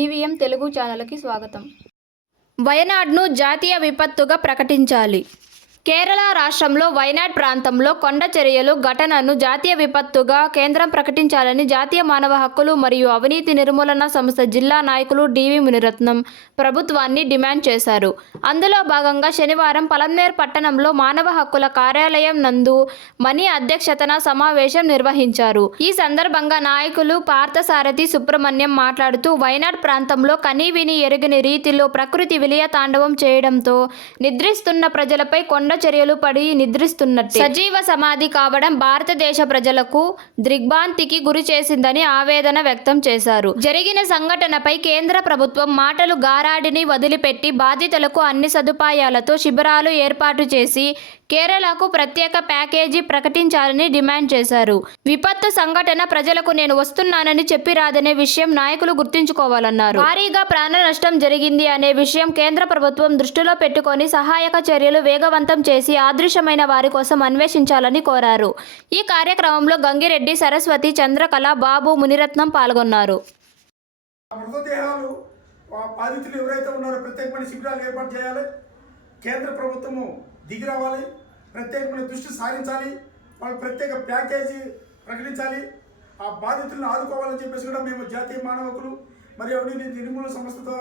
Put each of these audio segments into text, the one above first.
GVM Telugu ఛానల్కి స్వాగతం. వయనాడ్ను జాతీయ విపత్తుగా ప్రకటించాలి. కేరళ రాష్ట్రంలో వైనాడ్ ప్రాంతంలో కొండ చర్యలు ఘటనను జాతీయ విపత్తుగా కేంద్రం ప్రకటించాలని జాతీయ మానవ హక్కులు మరియు అవినీతి నిర్మూలన సంస్థ జిల్లా నాయకులు డివి మునిరత్నం ప్రభుత్వాన్ని డిమాండ్ చేశారు. అందులో భాగంగా శనివారం పలమేర్ పట్టణంలో మానవ హక్కుల కార్యాలయం నందు మణి అధ్యక్షతన సమావేశం నిర్వహించారు. ఈ సందర్భంగా నాయకులు పార్థసారథి సుబ్రహ్మణ్యం మాట్లాడుతూ వైనాడ్ ప్రాంతంలో కనీవిని ఎరుగని రీతిలో ప్రకృతి విలయ తాండవం చేయడంతో నిద్రిస్తున్న ప్రజలపై కొండ చర్యలు పడి నిద్రిస్తున్నట్టు. సజీవ సమాధి కావడం భారతదేశ ప్రజలకు దిగ్భాంతికి గురి చేసిందని ఆవేదన వ్యక్తం చేశారు. జరిగిన సంఘటనపై కేంద్ర ప్రభుత్వం మాటలు గారాడిని వదిలిపెట్టి బాధితులకు అన్ని సదుపాయాలతో శిబిరాలు ఏర్పాటు చేసి కేరళకు ప్రత్యేక ప్యాకేజీ ప్రకటించాలని డిమాండ్ చేశారు. విపత్తు సంఘటన ప్రజలకు నేను వస్తున్నానని చెప్పి రాదనే విషయం నాయకులు గుర్తుంచుకోవాలన్నారు. భారీగా ప్రాణ నష్టం జరిగింది అనే విషయం కేంద్ర ప్రభుత్వం దృష్టిలో పెట్టుకొని సహాయక చర్యలు వేగవంతం చేసి అదృశ్యమైన వారి కోసం అన్వేషించాలని కోరారు. ఈ కార్యక్రమంలో గంగిరెడ్డి సరస్వతి చంద్రకళ బాబు మునిరత్నం పాల్గొన్నారు. ఆ మృతదేహాలు ఆ బాధితులు ఎవరైతే ఉన్నారో ప్రత్యేకమైన శిబిరాలు ఏర్పాటు చేయాలి. కేంద్ర ప్రభుత్వము దిగి రావాలి. ప్రత్యేకమైన దృష్టి సారించాలి. వాళ్ళు ప్రత్యేక ప్యాకేజీ ప్రకటించాలి. ఆ బాధితులను ఆదుకోవాలని చెప్పేసి కూడా మేము జాతీయ మానవ మరియు అవినీతి నిర్మూలన సంస్థతో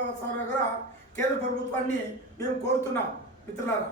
ద్వారా కేంద్ర ప్రభుత్వాన్ని మేము కోరుతున్నాం. మిత్రులారా